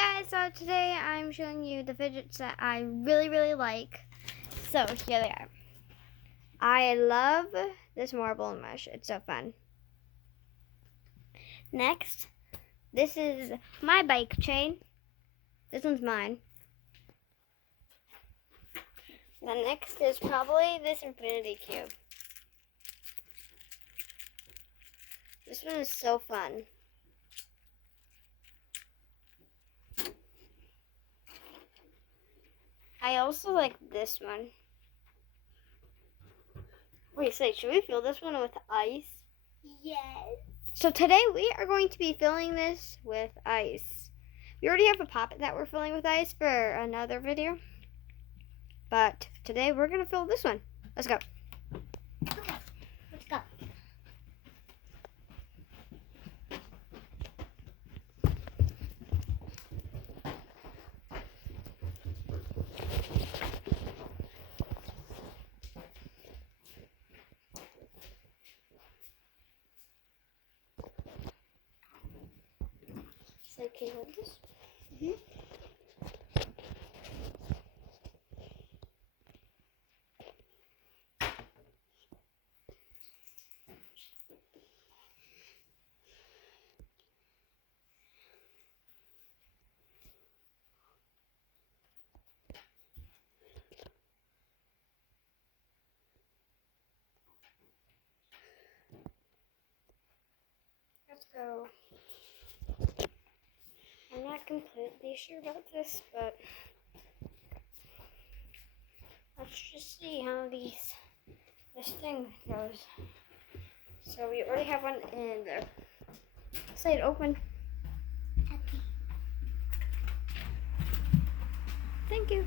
Hey guys, so today I'm showing you the fidgets that I really like. So here they are. I love this marble mesh, it's so fun. Next, this is my bike chain. This one's mine. The next is probably this infinity cube. This one is so fun. I also like this one. Wait, should we fill this one with ice? Yes. So today we are going to be filling this with ice. We already have a poppet that we're filling with ice for another video. But today we're going to fill this one. Let's go. Okay, let's go. So can you hold this? Let's go. I'm not completely sure about this, but let's just see how this thing goes. So we already have one in there. Say it open. Okay. Thank you.